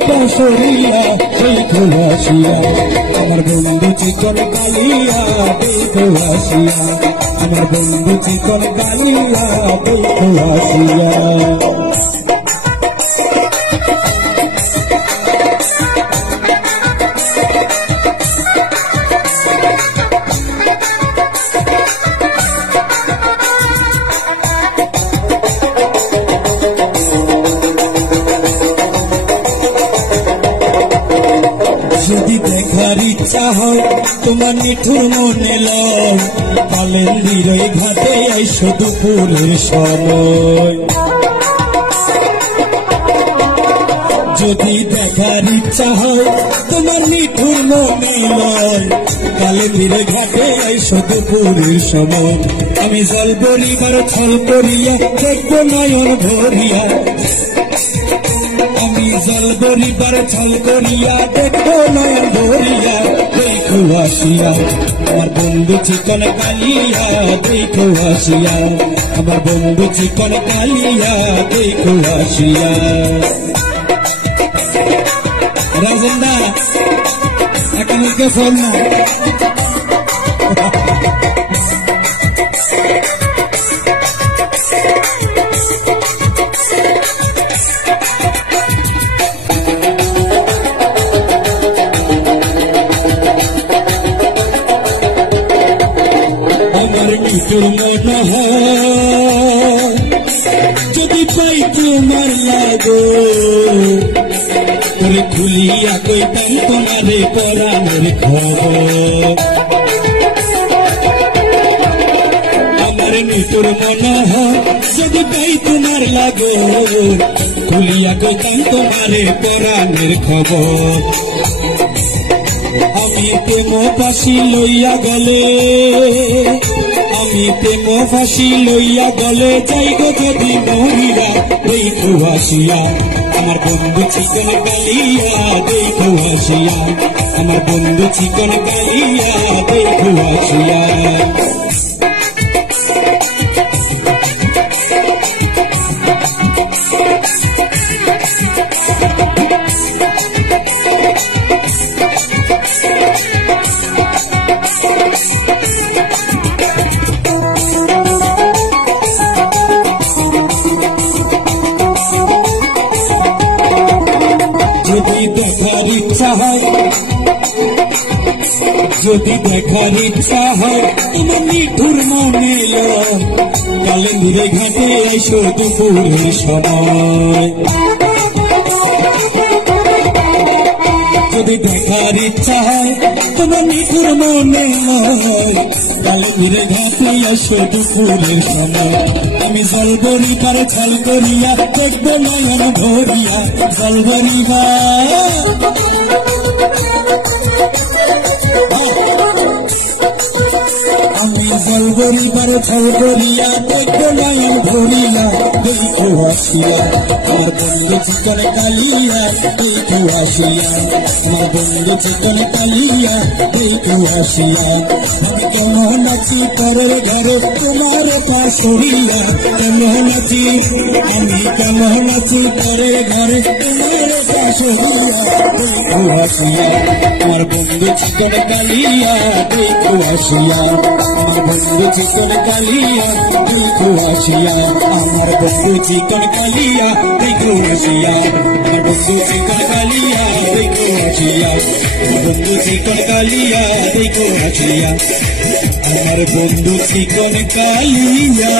পাশরিয়া দেখো আসিয়া আমার বন্ধু চিকন কালিয়া দেখো আসিয়া আমার বন্ধু চিকন কালিয়া দেখো আসিয়া যদি দেখার ইচ্ছা হয় তোমার নিঠুর মনে লয় কালেন্দির ঘাটে আইসো দুপুরের সময় যদি দেখার ইচ্ছা হয় তোমার নিঠুর মনে লয় কালেন্দির ঘাটে আইসো দুপুরের সময় আমি জল বলিবার ছল করিয়া দেখবো নয়ন ভরিয়া আমি জল বলিবার ছল করিয়া দেখবো নয়ন ভরিয়া দেখো আসিয়া আমার বন্ধু চিকন কালিয়া দেখো আসিয়া আমার বন্ধু চিকন কালিয়া দেখো আসিয়া রাজেন্দা একামুখে ফোন না তোর মনে হয় যদি পাই তোমার লাগো তোরে খুলিয়া কইতাম তোমারে পরাণের খবর আমার তোর মনে হয় যদি পাই তোমার লাগো খুলিয়া কইতাম তোমারে পরাণের খবর আমি প্রেম ফাঁসি লইয়া গলে আমি প্রেম ফাঁসি লইয়া গলে যাইব যদি মহিলা দেখো আসিয়া আমার বন্ধু চিকন কালিয়া দেখো আসিয়া আমার বন্ধু চিকন কালিয়া দেখো আসিয়া যদি দেখার ইচ্ছা হয় তোমার নিঠুর মনে লয় কালেন্দিরে ঘাটে আইসো দুপুরের সময় যদি দেখার ইচ্ছা হয় তোমার নিঠুর মনে লয় কালেন্দিরে ঘাটে আইসো দুপুরের সময় আমি জল বলিবার ছল করিয়া দেখবো নয়ন ভরিয়া জল বলিবার আমি জল বলিবার ছল করিয়া দেখবো নয়ন ভরিয়া দেখো আসিয়া আমার বন্ধু চিকন কালিয়া দেখো আসিয়া আমার বন্ধু চিকন কালিয়া দেখো আসিয়া আমি কেমন আছি পরের ঘরে তোমার পাশরিয়া কেমন আছি আমি কেমন আছি পরের ঘরে তোমার পাশরিয়া দেখো আসিয়া আমার বন্ধু চিকন কালিয়া দেখো আসিয়া আমার বন্ধু চিকন কালিয়া দেখো আসিয়া আমার বন্ধু চিকন কালিয়া দেখো আসিয়া আমার বন্ধু চিকন কালিয়া দেখো আসিয়া আমার বন্ধু চিকন কালিয়া দেখো আসিয়া আমার বন্ধু চিকন কালিয়া